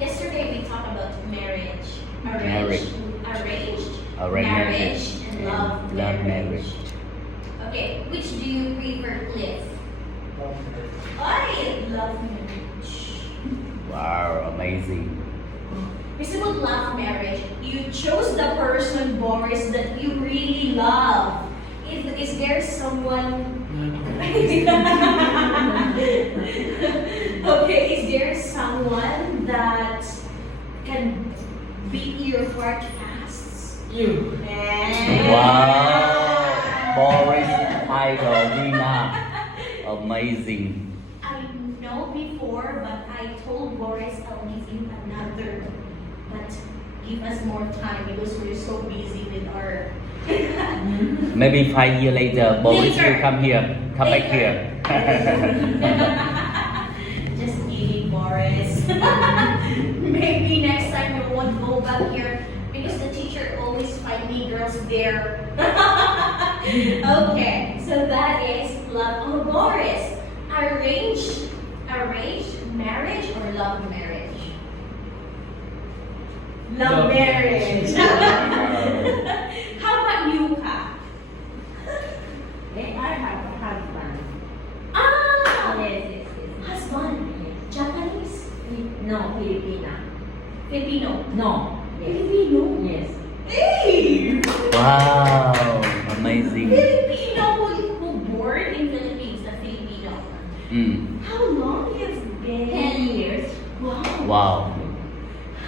Yesterday we talked about marriage, Marriage. arranged, Arranged marriage, and and love love marriage. marriage. Okay, which do you prefer, Cliff? I love marriage. Wow, amazing. It's about love marriage. You chose the person, Boris, that you really love. Is there someone? Okay, is there someone that can beat your heart fast? You. Wow, Boris Idol Nina, amazing. I know before, but I told Boris I'll give him another. But give us more time because we're so busy with our. Maybe 5 years later, Boris Later. will come here, come back here. Just kidding, Boris. Maybe next time we won't go back here because the teacher always find me girls there. Okay, so that is love. Oh, Boris, arranged marriage or love marriage? Love Love marriage. marriage. How about you, Ka? I have a husband. Ah, Yes. husband, Japanese, No, Filipina. Filipino. No. Yes. Filipino. Yes. Hey! Wow, amazing. Filipino who born in Philippines, a Filipino. Mm. How long you've been? 10 years. Wow. Wow.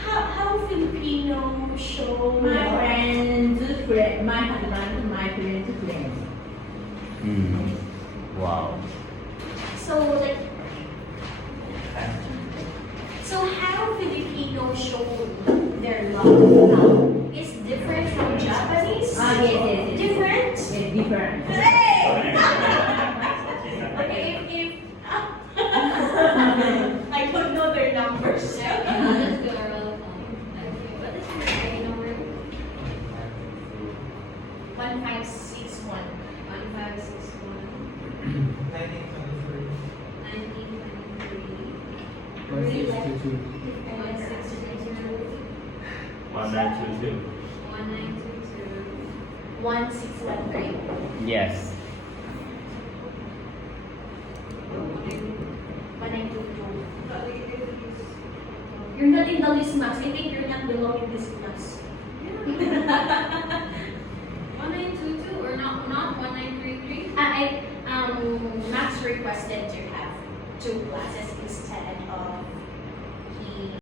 How Filipino show My love? friends, my husband, my friends, friends. Mm. Wow. So how Filipino show their love is different from Japanese? Yes. Different? Yes, different. Hey! Okay, if I don't know their numbers. Let's go our roll call. Okay, what is your ID number? 1561. 1561 1923. 1923 1622. 1622 1922. 1922 1613. Yes. 1922. You're not in the list, Max. I think you're not belonging in this class. 1922 or not 1933? Max requested to have two classes instead of